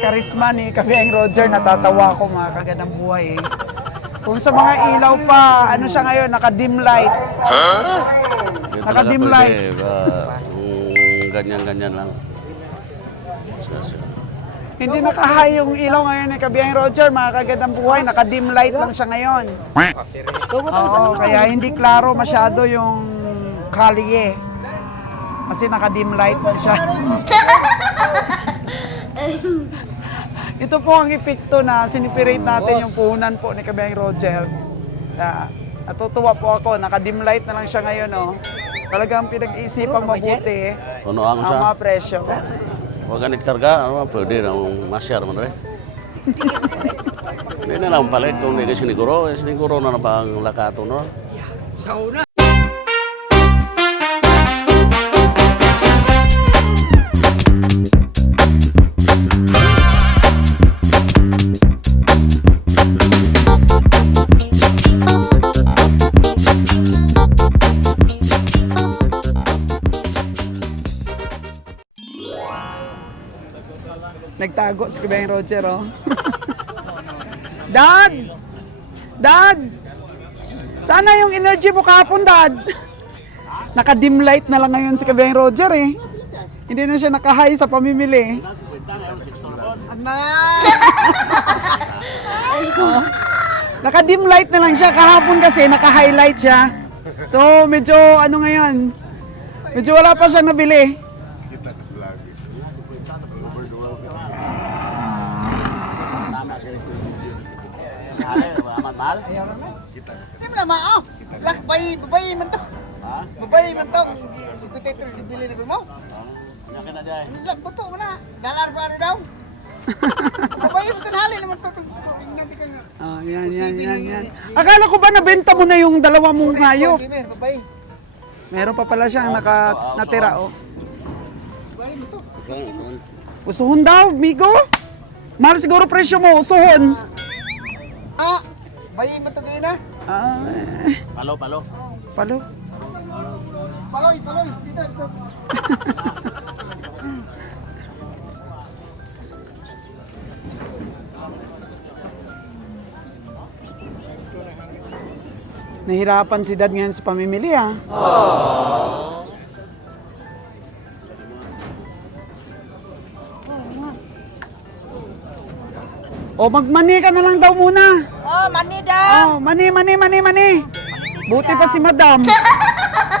karisma ni Kabiyahing Roger, natatawa ko mga kagandang buhay eh. Kung sa mga ilaw pa, ano siya ngayon, naka-dim light. Naka-dim light. Ganyan-ganyan lang. Hindi naka-high yung ilaw ngayon ni Kabiyahing Roger, mga kagandang buhay, naka-dim light lang siya ngayon. Oo, kaya hindi klaro masyado yung kalye. Kasi naka-dim light lang siya. Ito po ang epekto na sinipirate natin yung puhunan po ni Kabiyahing Roger. Natutuwa po ako, naka-dim light na lang siya ngayon. Oh. Talagang pinag-iisipang mabuti Ano ang ang mga presyo. Huwag ganit karga, ano, pwede na masyar mo rin. Hindi na lang palit kung hindi siniguro na ba ang lakato, no? Sauna. Nagtago si Kabiyahing Roger, oh. Dad! Dad! Sana yung energy mo kahapon, Dad. Naka-dim light na lang ngayon si Kabiyahing Roger, eh. Hindi na siya naka-high sa pamimili. Oh. Naka-dim light na lang siya. Kahapon kasi naka-highlight siya. So, medyo ano ngayon. Medyo wala pa siyang nabili. Hindi mo na mao. Lah, babayi man to. Ha? Babayi man to. Si Kuteto, dibili na mo. Yakin na dyan. Lah, buto mo na. Dalar ko ano daw. Babayi mo to hali naman pa. Ingati ko nga. Ah, yan. Akala ko ba nabenta mo na yung dalawa mong hayop? Babayi. Meron pa pala siyang natira, oh. Babayi mo to. Usuhon daw, Migo. Mahal siguro presyo mo, usuhon. Ah, bayi mo to din na. Ah, Palo. palo. Paloy. Dito. Nahirapan si Dad ngayon sa pamimili, ah. O magmani ka na lang daw muna. Oh, mani daw. Oh, mani. Buti pa si Madam.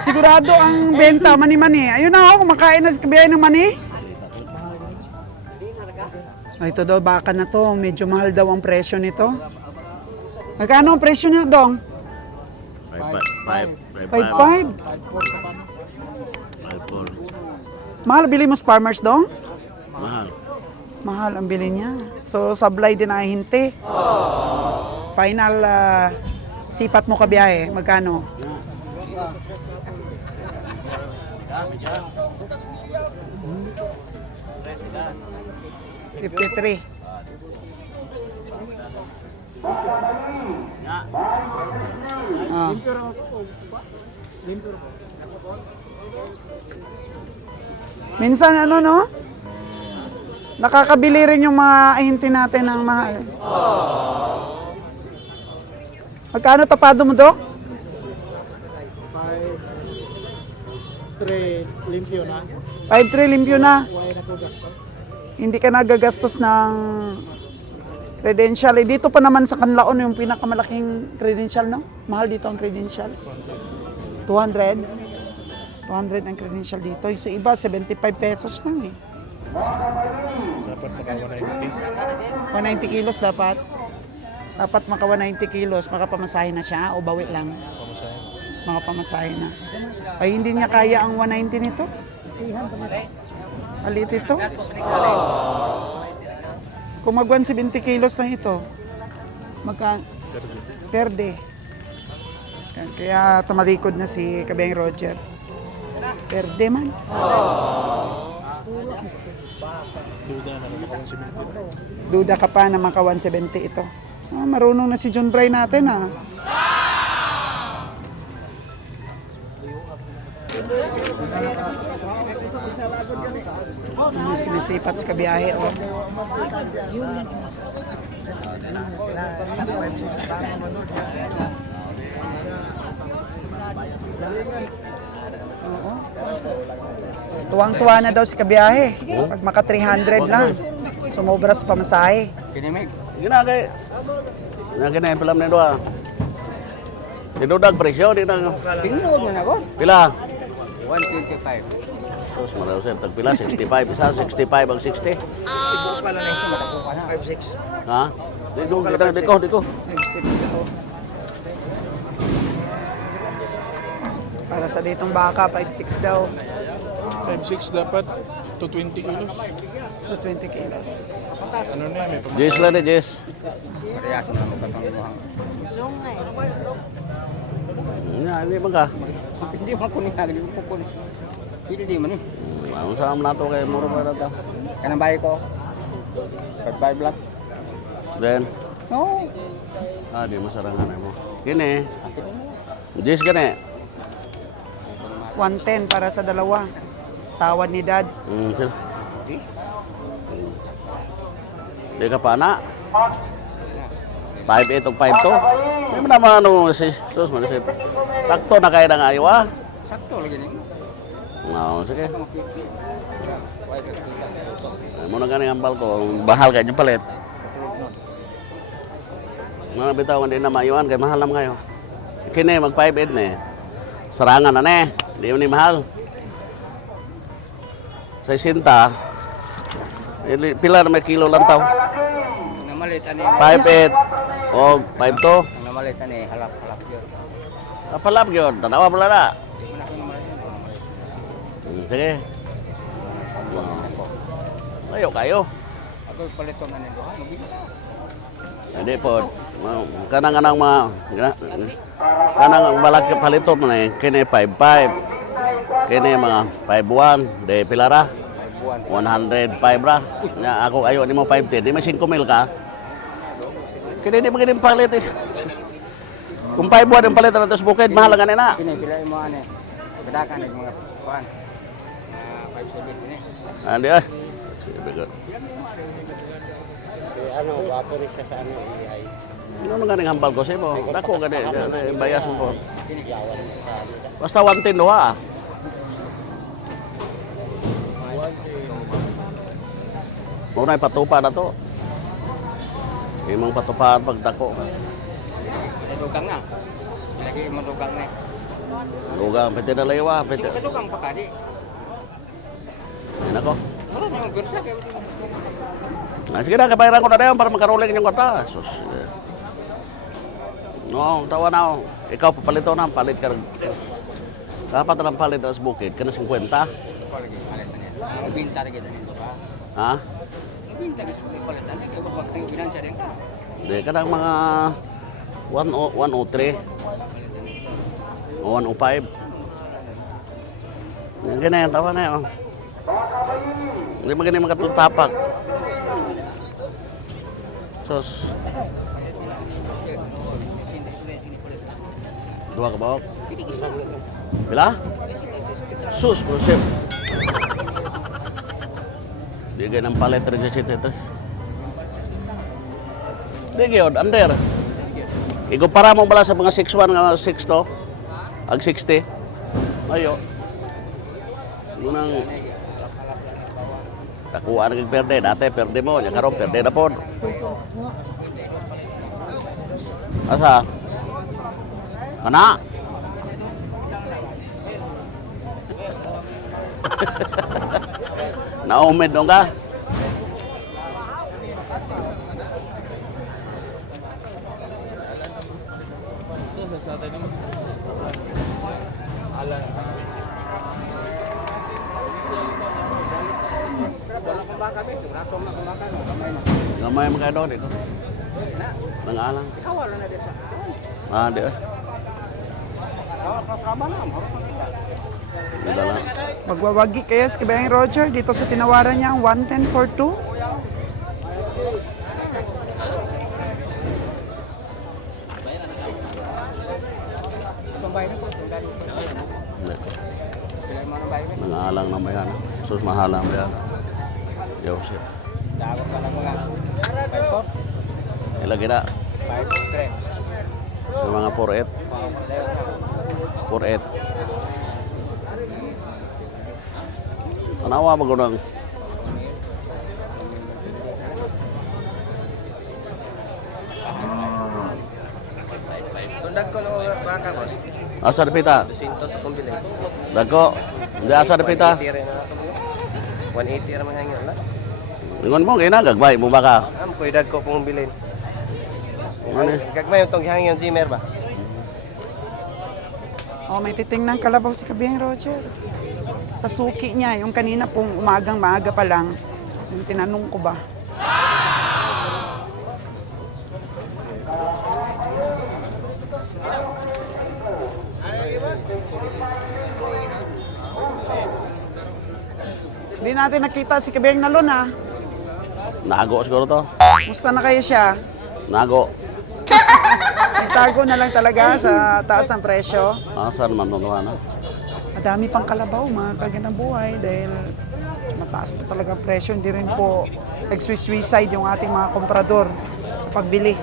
Sigurado ang benta, mani. Ayun na, oh, kumakain na si Kabiyahing ng mani. Ay, ito daw, baka na to. Medyo mahal daw ang presyo nito. Magkano ang presyo niya, Dong? 5.5. 5.4. Mahal, bili mo sa farmers, Dong? Mahal. Mahal ang bili niya. So, sablay din ay hinti. Final sipat mo kabiyahe. Magkano? $53. Ah. Minsan ano, no? Nakakabili rin yung mga ahinti natin ng mahal. Magkano tapado mo, Dok? 5-3 limpyo na. 5.3 limpyo na. Wala na po gasto. Hindi ka nagagastos ng credential. Eh, dito pa naman sa Canlaon yung pinakamalaking credential, no? Mahal dito ang credentials. 200. 200 ang credential dito. Yung sa iba, 75 pesos lang eh. Dapat maka 190. 190 kilos dapat. Dapat maka 190 kilos, makapamasahe na siya o bawi lang. Pamasahin. Makapamasahe na. Ay, hindi niya kaya ang 190 nito? Alit ito? Kung mag 170 kilos lang ito, perde. Kaya tumalikod na si Kabiyahing Roger. Perde man. Duda na maka 170. Duda ka pa na maka 170 ito. Ah, marunong na si John Bray natin, ah. Mga sinisipat sa kabiyahe, oh. Oo. Tuwang-tuwa na daw si kabiyahe. Pag maka 300 lang. Sumobras pa masahe. Ginagay. Ginagay na yung doa. Dinudag presyo, di na. Tingnan mo na ako. Pila? 125. Terus maraw sir, tag pila 65 isa, 65 ang 60. Bukala na ito, matakupa na. 5-6. Ha? Dito. 5-6 daw. Para sa ditong baka, 5-6 daw. 5'6" dapat to 20 kilos. To 20 kilos. Ano na yan, may pag- Jess lang ni Jess. Parehas na mo katong mo. Nya, ini bangka. Hindi man kunin ha, hindi ko kunin. Hindi man eh. Ano sa nato kay muro pa data. Kanang bahay ko. Pag-buy black. Then, No. di masarangan mo. Kini. Jess gani. 110 para sa dalawa. Tawad ni Dad. Sir. Di ka pa na. 5'8" o 5'2". Di mo naman ano si sus man si. Takto na kay nang aywa. Sakto lagi ni. No, sige. Mo na gani ambal ko, bahal kay yung palit. Mga bitaw hindi na mayuan kay mahal naman kayo. Kini mag 5'8" na eh. Sarangan na ne. Di mo ni mahal. Sa isinta, pila na may kilo lang taw. Namalit ani. 5'8" o 5'2". Namalit ani halap-halap yun. Kapalap yun, tanawa pala na. Di man ako namalit. Sige. Layo kayo. Ako paliton ani do. Hindi po. Kanang mga kanang ang malaki palito mo na kini 5'5". Kini mga 5'1", de pilara. 105 ra. Nya ako ayo nimo 5'10", di may 5,000 ka. Kini di maging palit. Kung 5'1" ang palit natos bukid mahal nga na. Kini pila mo ani. Gadakan ni mga kuan. 5-7 ini. Andi ah. Sige good. Ano, wapo rin siya sa ano, iay. Ano nga nang hambal ko sa mo? Dako gani bayas mo po. Basta 110 doha. Mo na patupa na to. Imong patupa pag dako. Dugang nga. Lagi mo dugang na. Dugang pete na laywa, pete. Dugang pa kadi. Yan ako. Wala na yung gersa kay Sige na, kabayaran ko na rin para magkaroling yung kwarta. Sus. No, tawa na ako. Ikaw papalito na, palit ka. Dapat na palit na sa bukid, ka na 50. Ang binta rin kita nito pa. Ha? Ang binta rin sa palitan. Kaya babag tayo binansya rin ka. Hindi, ka mga 103 o 105. Yan ganyan, tawa na yun. Hindi mo ganyan makatultapak. Sus. Dua ka ba? Bila? Sus, prosip. Bigay ng palet rin sa sititas. Hindi yun, under. Igumpara mo bala sa mga 6'1 nga 6 to? Ag 60. Ayo. Munang takuan ng perde. Dati perde mo. Yung karoon perde na po. Asa? Kana? Naumid dong ka? Gamay mga kayo dito. Nangalang. Ikaw wala na din sa. Di ba? Dala lang. Magwawagi kaya sa kabayang Roger dito sa tinawaran niya ang 110 for 2. Nangalang na ba yan? Sus, mahalang ba yan? Yo, sir. Dago ka lang mga 5-4. Ilagay na. 5-3. Yung mga 4-8. 4-8. Tanawa magunang. Tundag ko ng baka, boss. Asa na pita? 200 akong bilhin. Dagko. Hindi asa na pita. 180 naman hangin na. Ingon mo, kaya na, gagbay mo ba ka? Am ko idag ko kung bilhin. Ano eh? Gagmay yung tong hangin Zimmer ba? Oh, may titingnan kalabaw si Kabiyang Roger. Sa suki niya, yung kanina pong umagang maaga pa lang, yung tinanong ko ba. Hindi natin nakita si Kabiyang Nalon ah. Nago siguro to. Musta na kayo siya? Nago. Nagtago na lang talaga sa taas ng presyo. Asan man tunuhan na? Madami pang kalabaw, mga kaganang buhay, dahil mataas po talaga ang presyo. Hindi rin po nag-suicide yung ating mga komprador sa pagbili.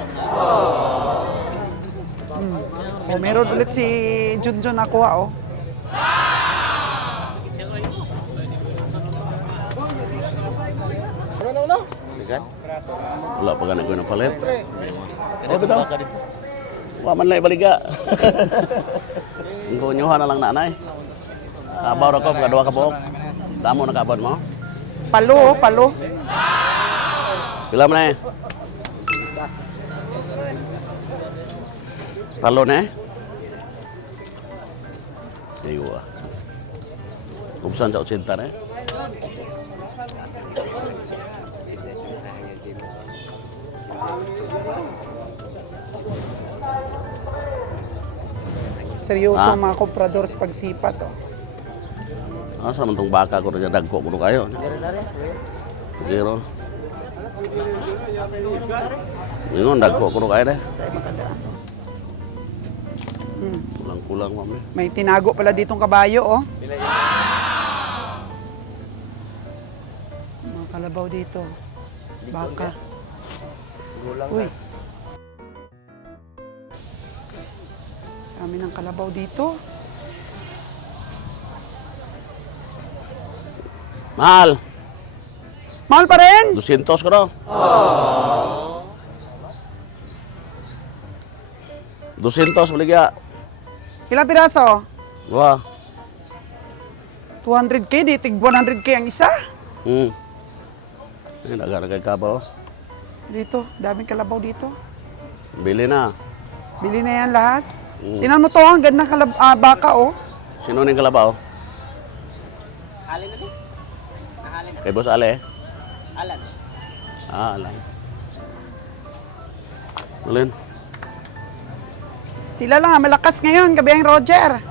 Oh, meron ulit si Junjun nakuha, oh. Ligan? Wala pa ganag ng palit. Oh, bitaw. Wa man lay baliga. Ngunyohan na lang nanay. Kabaw ra ko kadua ka buok. Damo na kabod mo. Palo, oh, palo. Pila man eh? Talo na eh? Aywa. Kubsan sa 80 na eh? Seryoso Ah. mga komprador sa pagsipat, oh. Asa man tong baka ko rin dagko ko kayo. Zero. Ingon dagko ko kayo eh. Kulang-kulang mami. May tinago pala ditong kabayo, oh. Mga kalabaw dito. Baka. Uy. Dami ng kalabaw dito. Mahal. Mahal pa rin! 200 ko daw. 200 baligya. Ilang piraso? Wah. 200k, di tig 100k ang isa. Ay, nagaragay ka ba? Dito, daming kalabaw dito. Bili na. Bili na yan lahat. Tinan mo to, ang ganda ng baka, oh. Sino ning kalabaw? Alin na din? Kay Boss Ale. Alan. Ah, alam. Alin? Sila lang ang malakas ngayon, Kabiyang Roger.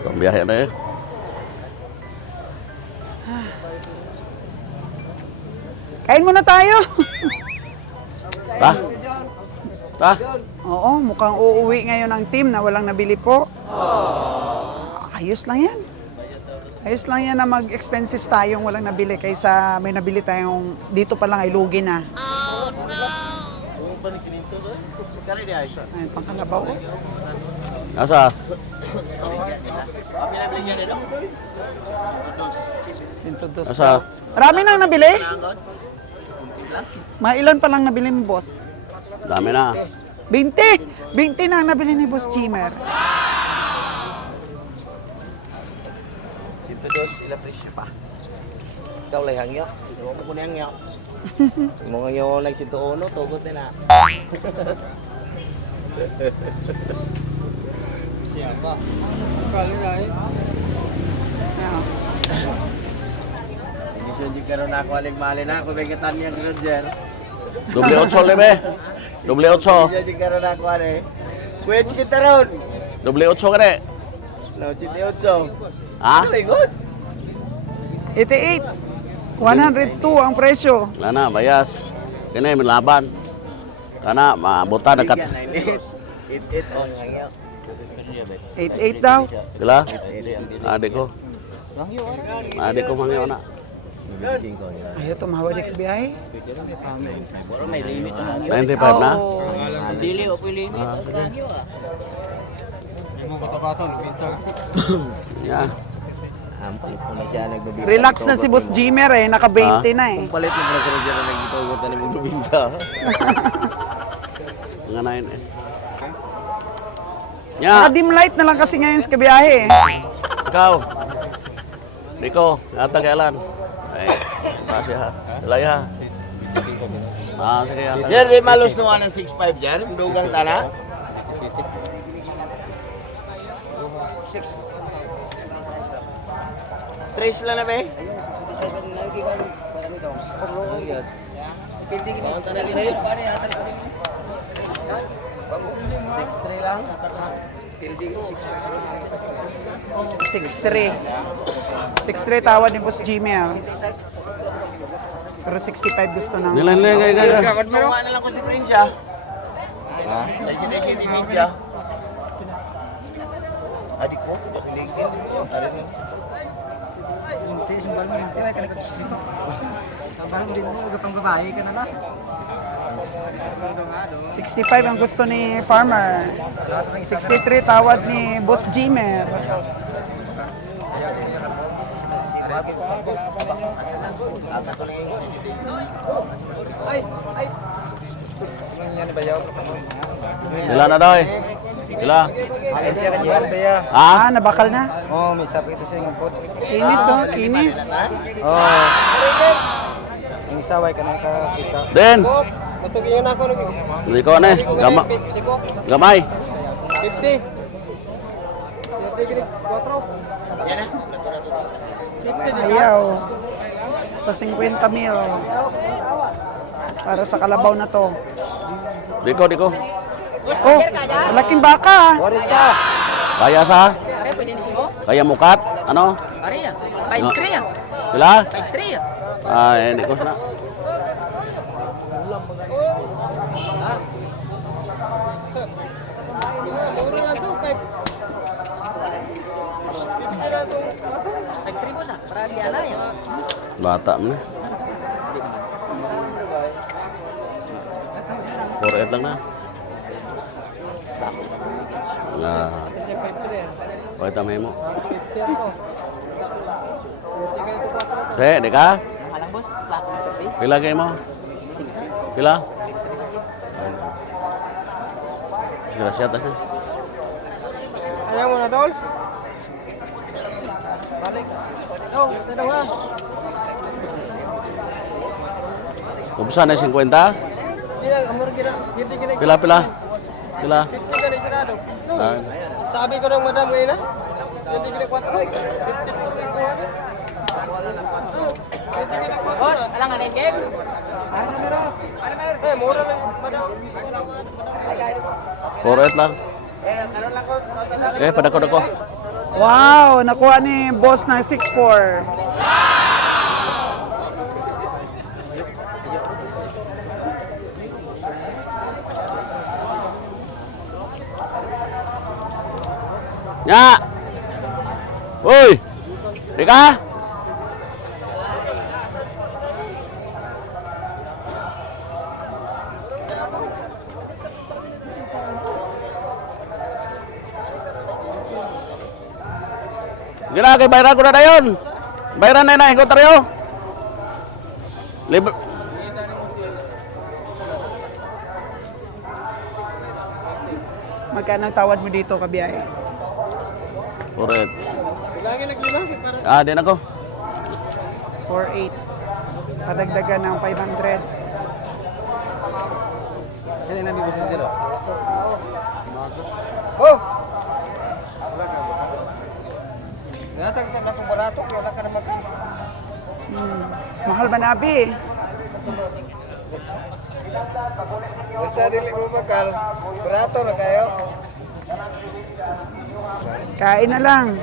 Itong biyahe na eh. Kain muna tayo. Ta? Ta? Oo, mukhang uuwi ngayon ang team na walang nabili po. Ayos lang yan. Ayos lang yan na mag-expenses tayong walang nabili kaysa may nabili tayong dito pa lang ay lugi na. Ayun, pangkalabaw. Oh. Asa? Sintodos. Asa? Marami nang nabili? Mga ilan pa lang nabili mo, boss? Dami na. 20! 20 na ang nabili ni Boss Chimer. Sintodos, ilang presyo pa? Ikaw lang hangyo. Ikaw mo ko na hangyo. Mga yung nagsintuuno, tugot nila. Siya ba? Kalo na eh. Yeah. Hindi karon ako aling-mali na ako bigatan niya Roger. Doble 8 lebe. Doble 8. Hindi karon ako ani. Kwets kita ron. Doble 8 ka rin. No, 88. Ha? Very good. 88. 102 ang presyo. Wala na, bayas. Kini, may laban. Kana, mabuta na kat. 88 on hangyo. 88 daw. Sila? Adik ko. Adi ko mangyo na. Nabibiging ko niya. Ayaw tumawa di kabiyahe. Pero may limit na. 95 na. Dili o po limit. Yeah. Ampal po na siya nagbibigay. Relax na si Boss Jimmer eh, naka 20 na eh. Kung palit mo na siya na nagitugot na ng lubinta. Nga na yun eh. Nya, Naka-dim light na lang kasi ngayon sa kabiyahe eh. ikaw. Rico, natagalan. Ay, kasi ha. Dalay ha. Sige ha. Jer, di malos nuwa ng 6'5", Jer. Dugang tana. 3 lang na ba eh? Ang tana ni Reyes. 6'3" lang. 6'3". 6'3 tawad ni Boss Jimmer. Pero 65 gusto ng... Nilan. Pero ano lang ko diferensya? Ha? Sa di media. Adik ko, piligin. Tari mo. 65 ang gusto ni Farmer. 63 tawad ni Boss Jimmer. Sila na daw eh. Sila. Ah, nabakal na. Oh, may sabi ito siya ng pot. Kinis oh, kinis. Oh. Ang saway ka na nakakita. Den. Matugin na ako nung Hindi ko na eh. Gamay. 50. Ayaw. Sa 50 mil. Para sa kalabaw na to. Diko. Oh, malaking baka. Kaya sa? Kaya mukat? Ano? 5'3" ah. Sila? 5'3" ah. Hindi ko na. Nag-3 sa para di ala ya. Bata mo na. 4-8 lang na. Pakita tamay mo. Di ka? Halang boss, black 30. Pila kayo mo? Pila? Gracias na. Ayaw mo na, Dol? Balik. Oh, dalawa. Kumsa na 50? Hindi na, amor gina. Hindi gina. Pila? 50 ka na sigurado. Sabi ko ng madam ngayon na. Hindi gina 4. Boss, alang nga cake. Ano na meron? Eh, mura lang, madam. 4-8 lang. Padako. Wow, nakuha ni Boss na 6'4". Nya! Uy! Di ka? Gila, kay bayaran ko na yun. Bayaran na ikot tayo. Libre. Magkano ang tawad mo dito, kabiyahe? Correct. Bilangin naglima. Din ako. 4'8". Padagdagan ng 500. Yan ang nabibis na dito. Oh! Natagtan na kung barato, kaya wala ka na magka. Mahal ba nabi? Basta dili mo magkal, barato na kayo. Kain na lang.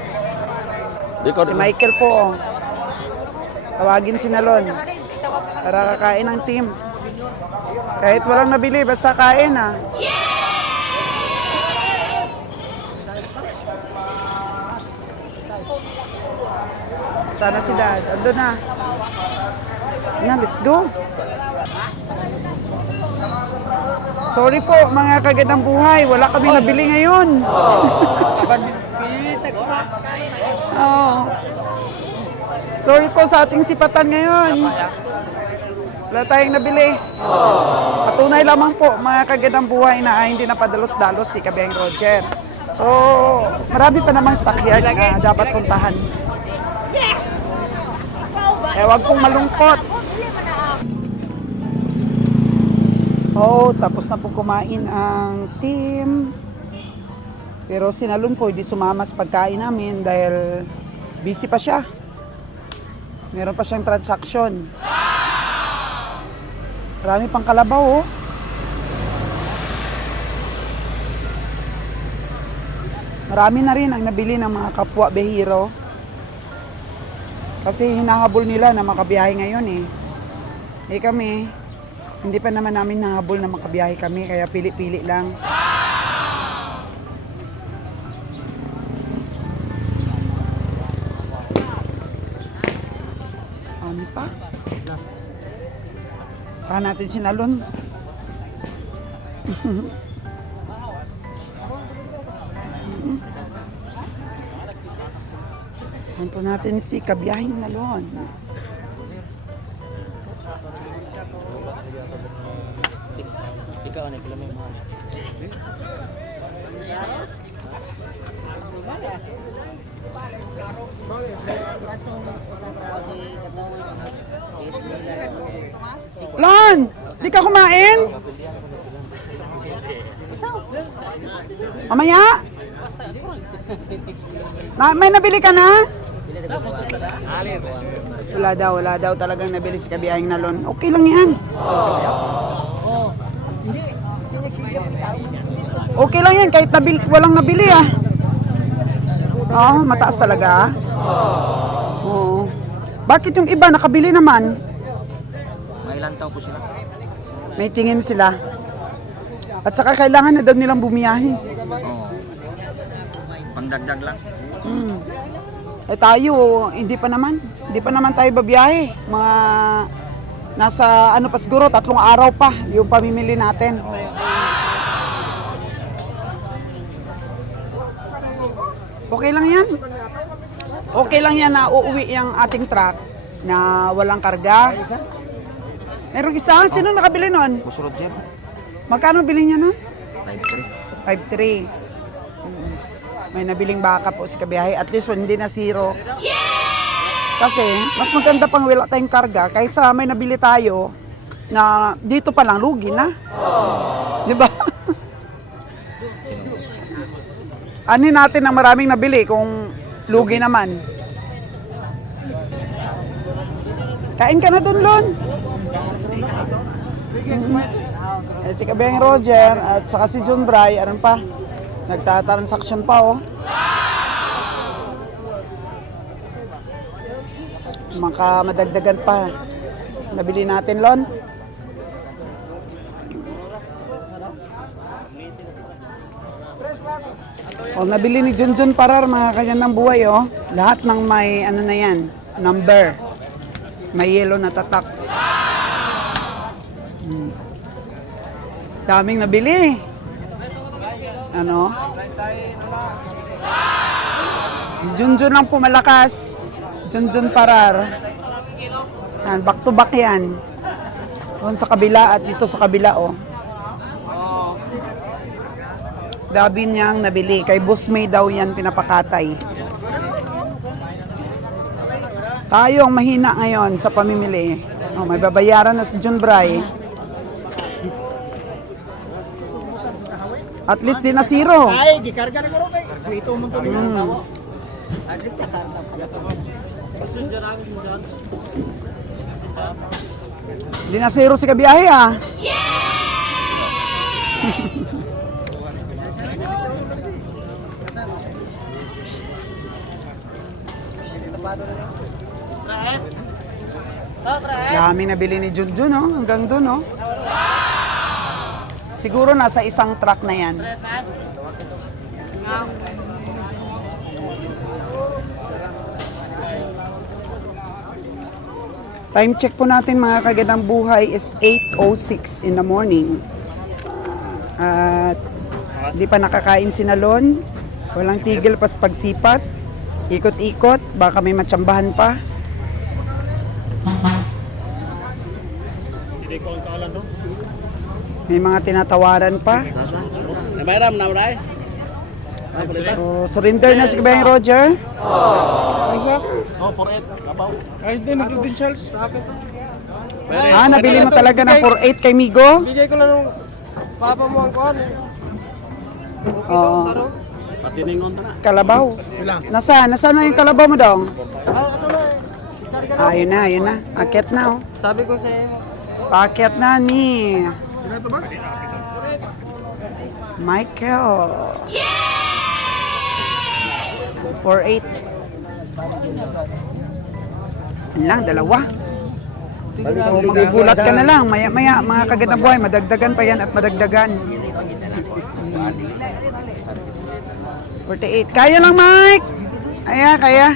Di ko. Si Michael po. Oh. Tawagin si Nalon. Para kakain ng team. Kahit walang nabili, basta kain ah. Sana si Dad. Ando na. Na, let's go. Sorry po, mga kagandang buhay. Wala kami nabili ngayon. Oh. Sorry po sa ating sipatan ngayon. Wala tayong nabili. Patunay lamang po, mga kagandang buhay na hindi napadalos-dalos si Kabiyahing Roger. So, marami pa namang stockyard na dapat puntahan. Wag pong malungkot. Tapos na po kumain ang team. Pero si Nalun po, hindi sumama sa pagkain namin dahil busy pa siya. Meron pa siyang transaction. Marami pang kalabaw, oh. Marami na rin ang nabili ng mga kapwa behiro. Kasi hinahabol nila na makabiyahe ngayon, eh. Kami, hindi pa naman namin nahabol na makabiyahe kami, kaya pili-pili lang. Ano pa? Tahan natin si Nalon. Tahan po natin si Kabiyahing Nalon. Ikaw ano kilo may mahal. Lon! Di ka kumain? Mamaya? May nabili ka na? Wala daw talagang nabili si Kabiyahing Nalon. Okay lang yan. Okay lang yan, kahit walang nabili ah. Oo, mataas talaga. Oo. Bakit yung iba nakabili naman? May ilang taon po sila? May tingin sila. At saka kailangan na daw nilang bumiyahe. Oo. Pangdagdag lang. Tayo, hindi pa naman tayo babiyahe. Mga nasa ano pa siguro, 3 araw pa yung pamimili natin. Okay lang yan. Okay lang yan na uuwi yung ating truck na walang karga. Merong isa, sino nakabili nun? Busurod sir. Magkano bili niya nun? 5-3. 5.3. May nabiling baka po si Kabiyahe. At least hindi na zero. Kasi mas maganda pang wala tayong karga kaysa may nabili tayo na dito pa lang lugi na. Di ba? Ani natin ang maraming nabili kung lugi naman. Kain ka na dun, Lon. Si Kabiyahing Roger at saka si John Bray, aran pa, nagtatransaksyon pa, oh. Madagdagan pa. Nabili natin, Lon. Nabili ni Junjun Parar, mga kagandang buhay, oh. Lahat ng may, ano na yan, number. May yellow na tatak. Daming nabili. Ano? Si Junjun lang pumalakas. Junjun Parar. Yan, back to back yan. Doon sa kabila at dito sa kabila, oh. Dabi niyang nabili. Kay Boss May daw yan pinapakatay. Tayo ang mahina ngayon sa pamimili. May babayaran na si John Bray. At least di na zero. Ay, gikarga na ko kay. Suito mo to. Di na zero si Kabiyahe, ah. Daming nabili ni Junjun, no? Hanggang doon, no? Siguro nasa isang truck na yan. Time check po natin mga kagandang buhay is 8:06 in the morning. At di pa nakakain si Nalon. Walang tigil pas pagsipat. Ikot-ikot, baka may matsambahan pa. May mga tinatawaran pa. Nabayram na ray. So, surrender na si Kabayang Roger. Ay, hindi, nag-credentials. Nabili mo talaga ng 4.8 kay Migo? Bigay ko lang ng papa mo ang kuhan. Oo. Pati ningon na. Kalabaw. Nasaan na yung kalabaw mo dong? Ito na eh. Ayun na. Akit na oh. Sabi ko sa iyo. Paakyat na ni Michael. 4.8. Yun lang, dalawa. So magugulat ka na lang. Maya-maya, mga kagandang buhay, madagdagan pa yan at madagdagan. 48. Kaya lang, Mike! Kaya.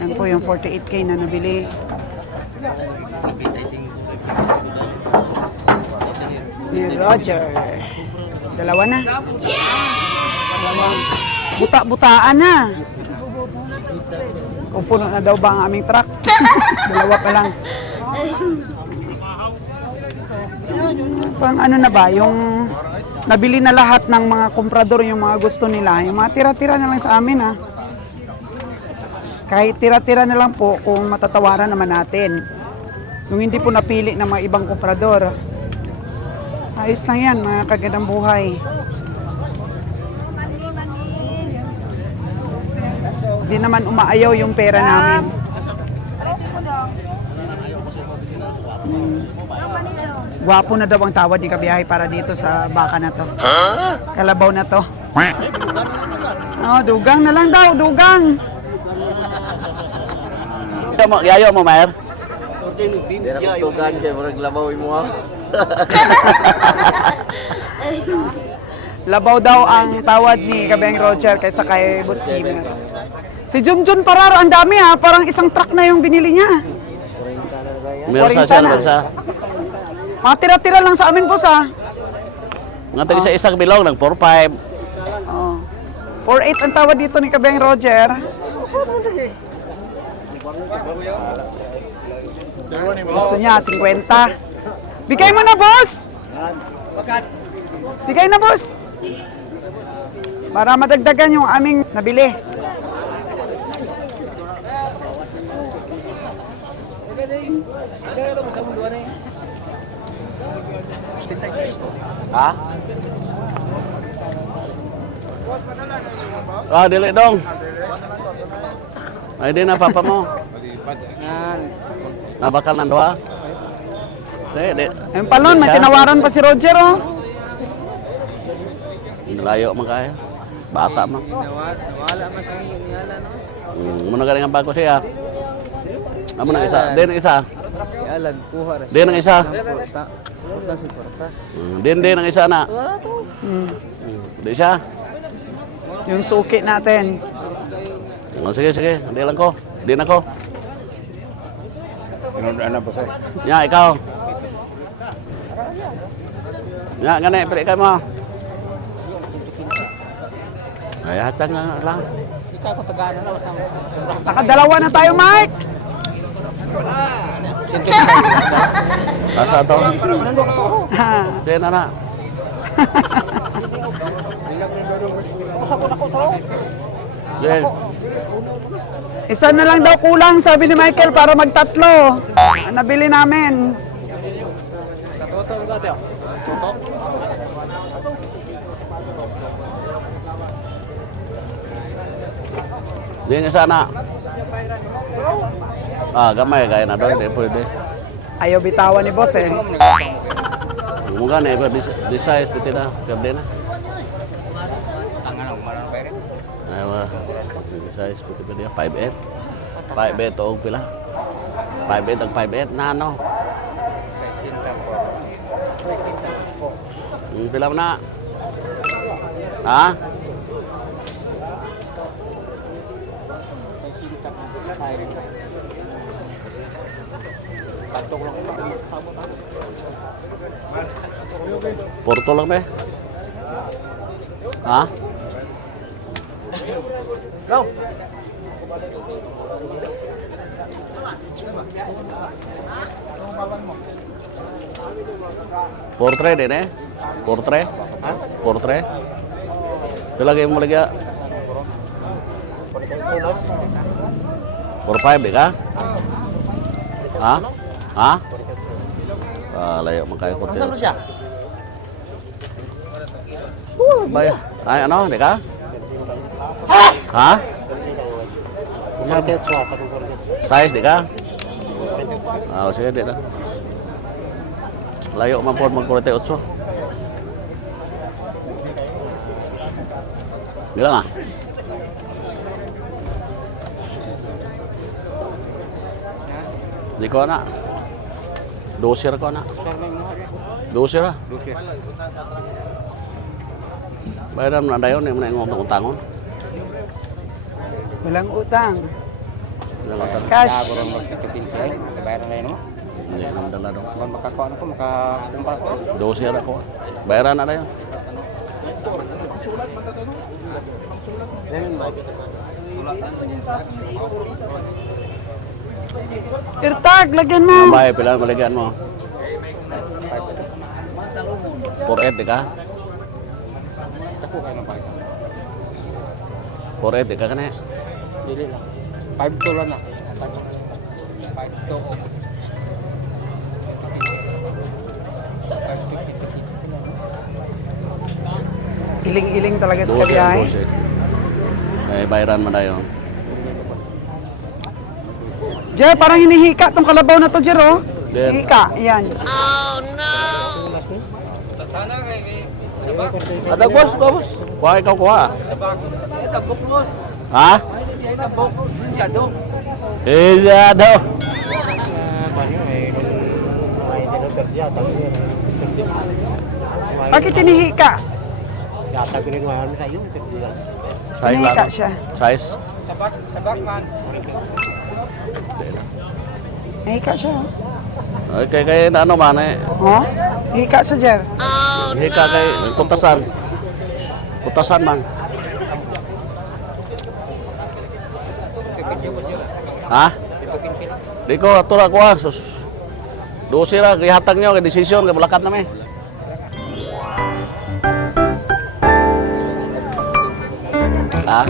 Yan po yung 48K na nabili. Ni Roger. Dalawa na. Buta-butaan na. Kung puno na daw ba ang aming truck? Dalawa pa lang. Pang ano na ba, yung nabili na lahat ng mga komprador yung mga gusto nila. Yung mga tira-tira na lang sa amin ha. Kahit tira-tira na lang po kung matatawaran naman natin. Yung hindi po napili ng mga ibang komprador. Ayos lang yan, mga kagandang buhay. Hindi naman umaayaw yung pera namin. Gwapo na daw ang tawad ni Kabiyahe para dito sa baka na to. Kalabaw na to. Dugang na lang daw, dugang. Yayo mo, Mayor. Hindi na tugan dyan, marag labaw mo ako. Labaw daw ang tawad ni Kabiyahe Roger kaysa kay Boss Jimmer. Si Junjun Parar, ang dami ha. Parang isang truck na yung binili niya. Meron 40 sa siya, na. meron sa. Mga tira-tira lang sa amin po sa. Nga tayo sa isang bilog, ng 4-5. 4.8 ang tawad dito ni Kabiyahe Roger. Gusto niya, 50. Bigay mo na, boss! Bigay na, boss! Para madagdagan yung aming nabili. Ha? Dili dong. Ay, di na papa mo. Nabakal ng doha. Di. Ayun palon, may tinawaran pa si Roger, oh. Layo mo kaya. Bata mo. Nawala man sa inyo nihala no. Muna galing ang bago siya. Amo na isa. Din isa. Yalan kuha ra. Din ang isa. Porta. Porta si porta. Din ang isa na. Di siya. Yung suki natin. Sige. Hindi lang ko. Din ako. Pinundaan na po sa'yo. Ya, ikaw. Ya, gani, pili ka mo. Ay, hatang nga lang. Ikaw ko tagano na sama. Nakadalawa na tayo, Mike! Asa to? Sige na na. Sige. Isa na lang daw kulang, sabi ni Michael, para magtatlo. Nabili namin. Di nga sana. Gamay kaya na doon, di pwede. Ayaw bitawan ni boss eh. Mungkin na, di size piti na, pwede na. Ayaw, di size piti pwede, 5'8". 5'8 o pila. 5'8 ang 5'8 na ano. Pila mo na. Ha? Porto lang be. Ha? Go! Portre din eh. Portre. Ha? Portre. Lagi mo lagi. 45 di ka? Ha? Ha? Layo magkaya ko. Nasaan mo siya? Bay. Ay ano, di ka? Ha? Size di ka? Ah, sige di na. Layo man po mag-48. Bilang ah. Di ko na. Dosir ko na. Dosir ah. Bayaran na dayon ni mga utang-utangon. Walang utang. Bilang utang. Cash. Bayaran na yun mo. Hindi na dala do. Kung makakuha ko, makakumpara ko. Dosir ako. Bayaran na dayon. Irtag, lagyan mo. Bay pila maligan mo. 48 di ka? 48 di ka kana? Dili lang. 5 lang na. 5 Iling-iling talaga sa Dosir, kabiyahe. dosir. Ay bayaran man dayon. Jer, parang hinihika tong kalabaw na to, Jer, oh. Then- Hika, yan. Ada boss, boss. Kuha ikaw kuha. Tabok, boss. Ha? Tabok. Siyado. Iya daw. Bakit hinihika? Size Hinihika lang. siya. Size. Sabak man. Hika siya, oh. Ay kay ano man eh. Oh? Hika siya, Jer. Hika kay putasan. Putasan man. Ha? Di ko atura ko ah. Sus. Dosira gihatag nyo kay desisyon kay bulakat na me. Ha?